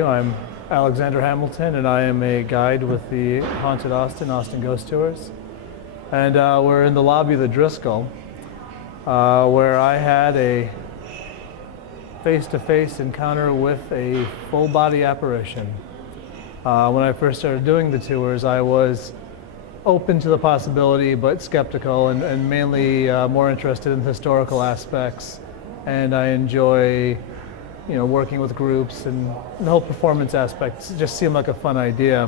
I'm Alexander Hamilton, and I am a guide with the Haunted Austin Ghost Tours. And we're in the lobby of the Driskill, where I had a face-to-face encounter with a full-body apparition. When I first started doing the tours, I was open to the possibility, but skeptical, and mainly more interested in historical aspects. And I enjoy working with groups, and the whole performance aspect just seemed like a fun idea.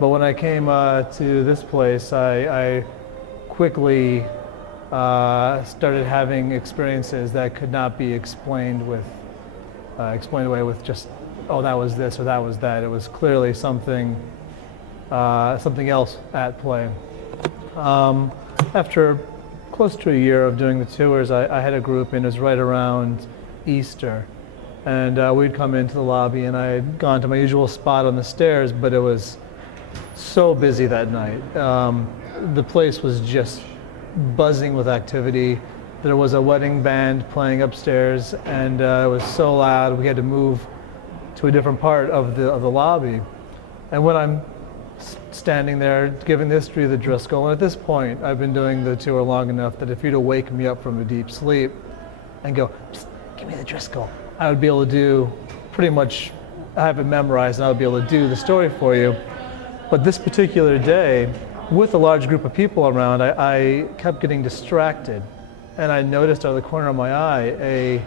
But when I came to this place, I quickly started having experiences that could not be explained away with just, oh, that was this or that was that. It was clearly something else at play. After close to a year of doing the tours, I had a group, and it was right around Easter. And we'd come into the lobby, and I had gone to my usual spot on the stairs, but it was so busy that night. The place was just buzzing with activity. There was a wedding band playing upstairs, and it was so loud we had to move to a different part of the lobby. And when I'm standing there giving the history of the Driskill, and at this point I've been doing the tour long enough that if you'd wake me up from a deep sleep and go, "Psst, give me the Driskill," I would be able to do pretty much, I have it memorized, and I would be able to do the story for you. But this particular day, with a large group of people around, I kept getting distracted, and I noticed out of the corner of my eye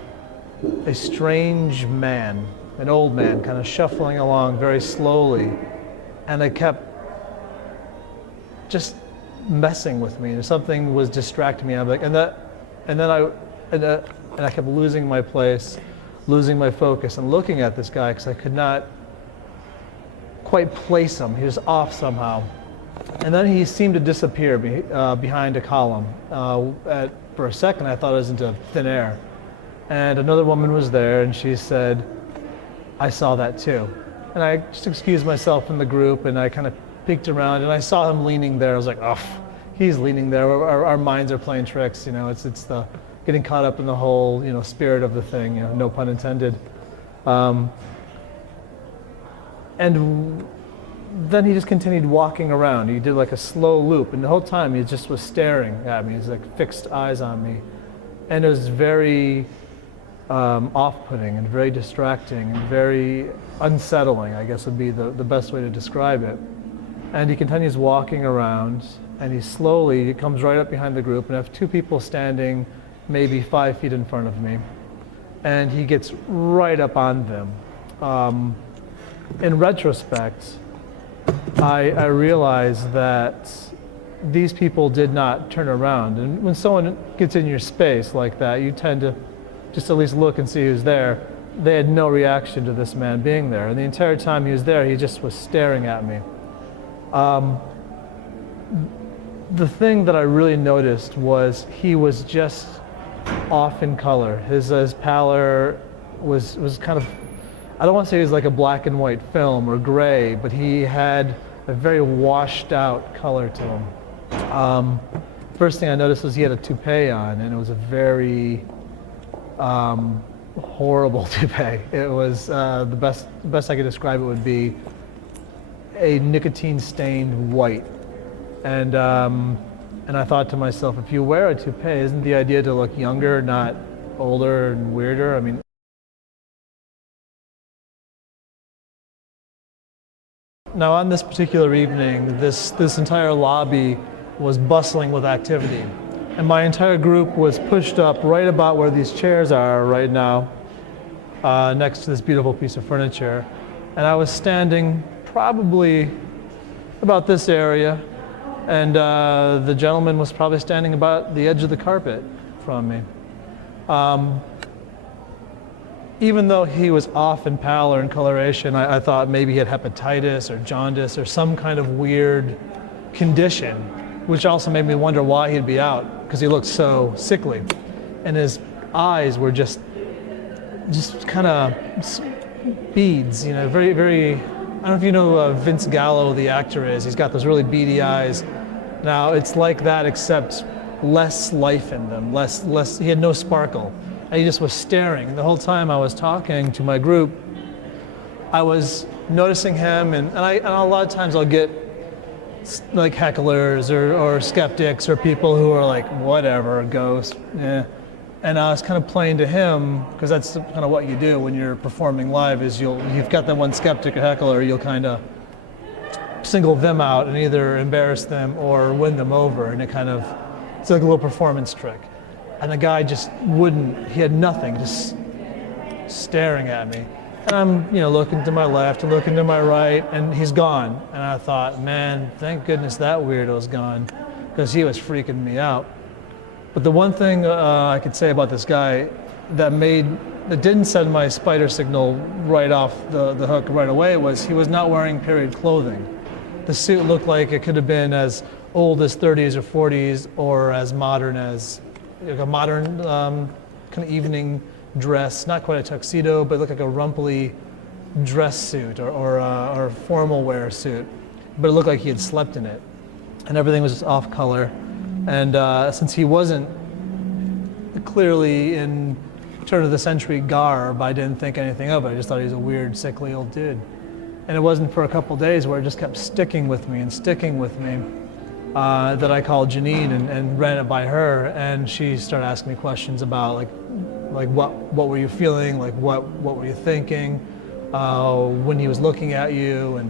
a strange man, an old man, kind of shuffling along very slowly, and I kept just messing with me, and something was distracting me. I'm like, and I kept losing my place, losing my focus, and looking at this guy because I could not quite place him. He was off somehow. And then he seemed to disappear behind a column. For a second, I thought it was into thin air. And another woman was there, and she said, "I saw that too." And I just excused myself from the group, and I kind of peeked around, and I saw him leaning there. I was like, "Oh, he's leaning there." Our minds are playing tricks. It's the getting caught up in the whole, spirit of the thing, no pun intended. And then he just continued walking around. He did like a slow loop, and the whole time he just was staring at me. He's like fixed eyes on me. And it was very off-putting and very distracting and very unsettling, I guess would be the best way to describe it. And he continues walking around, and he comes right up behind the group, and I have two people standing maybe 5 feet in front of me, and he gets right up on them. In retrospect, I realized that these people did not turn around, and when someone gets in your space like that, you tend to just at least look and see who's there. They had no reaction to this man being there, and the entire time he was there, he just was staring at me. The thing that I really noticed was he was just off in color. His pallor was kind of, I don't want to say he was like a black and white film or gray, but he had a very washed out color to him. First thing I noticed was he had a toupee on, and it was a very horrible toupee. It was the best I could describe it would be a nicotine stained white. And I thought to myself, if you wear a toupee, isn't the idea to look younger, not older and weirder? I mean, now on this particular evening, this entire lobby was bustling with activity. And my entire group was pushed up right about where these chairs are right now, next to this beautiful piece of furniture. And I was standing probably about this area, and the gentleman was probably standing about the edge of the carpet from me. Even though he was off in pallor and coloration, I thought maybe he had hepatitis or jaundice or some kind of weird condition, which also made me wonder why he'd be out, because he looked so sickly. And his eyes were just kind of beads, very, very, I don't know if you know who Vince Gallo, the actor, is. He's got those really beady eyes. Now, it's like that, except less life in them, he had no sparkle. And he just was staring. The whole time I was talking to my group, I was noticing him, and a lot of times I'll get like hecklers or skeptics or people who are like, whatever, ghost, eh. And I was kind of playing to him, because that's kind of what you do when you're performing live, is you've got that one skeptic or heckler, you'll kind of single them out and either embarrass them or win them over, and it's like a little performance trick. And the guy just wouldn't, he had nothing, just staring at me. And I'm, looking to my left and looking to my right, and he's gone. And I thought, man, thank goodness that weirdo's gone, because he was freaking me out. But the one thing I could say about this guy that didn't send my spider signal right off the hook right away was he was not wearing period clothing. The suit looked like it could have been as old as 30s or 40s, or as modern as like a modern kind of evening dress, not quite a tuxedo, but it looked like a rumply dress suit or formal wear suit. But it looked like he had slept in it, and everything was just off color. And since he wasn't clearly in turn of the century garb, I didn't think anything of it. I just thought he was a weird, sickly old dude. And it wasn't for a couple days where it just kept sticking with me that I called Janine and ran it by her, and she started asking me questions about like what were you feeling, like what were you thinking when he was looking at you, and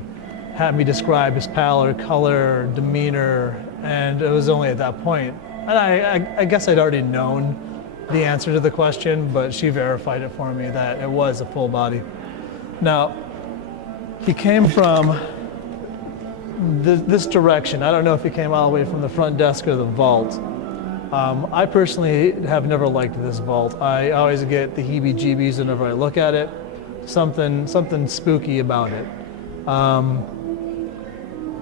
had me describe his pallor, color, demeanor. And it was only at that point, and I guess I'd already known the answer to the question, but she verified it for me that it was a full body. Now, he came from this direction. I don't know if he came all the way from the front desk or the vault. I personally have never liked this vault. I always get the heebie-jeebies whenever I look at it. Something spooky about it.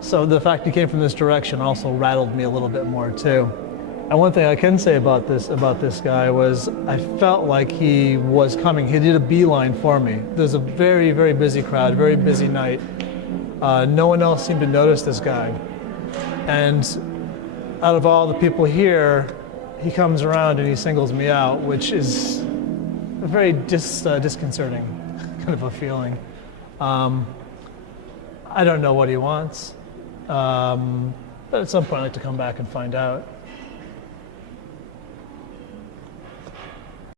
So the fact he came from this direction also rattled me a little bit more too. And one thing I can say about this guy was I felt like he was coming. He did a beeline for me. There's a very, very busy crowd, very busy night. No one else seemed to notice this guy. And out of all the people here, he comes around and he singles me out, which is a very disconcerting kind of a feeling. I don't know what he wants. But at some point I'd like to come back and find out.